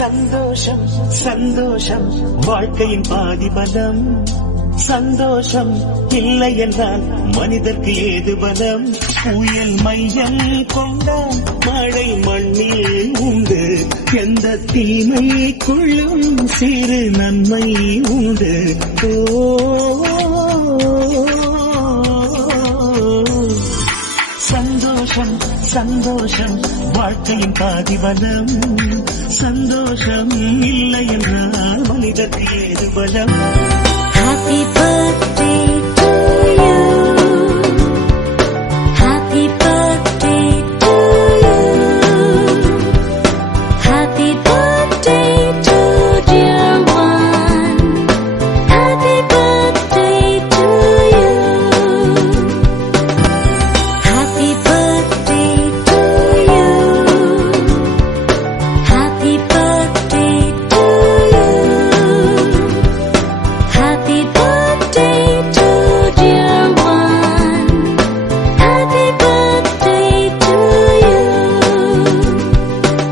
சந்தோஷம் சந்தோஷம் வாழ்க்கையின் பாதிபலம். சந்தோஷம் இல்லை என்றால் மனிதர்க்கு ஏது பலம்? புயல் மையம் கொண்டால் மழை மண்ணில் உண்டு. எந்த தீமைக்குள்ளும் சிறு நன்மை உண்டு. சந்தோஷம் சந்தோஷம் வாழ்க்கையின் பாதிபலம். சந்தோஷம் இல்லை என்றால் மனிதர்க்கு ஏது பலம்? Happy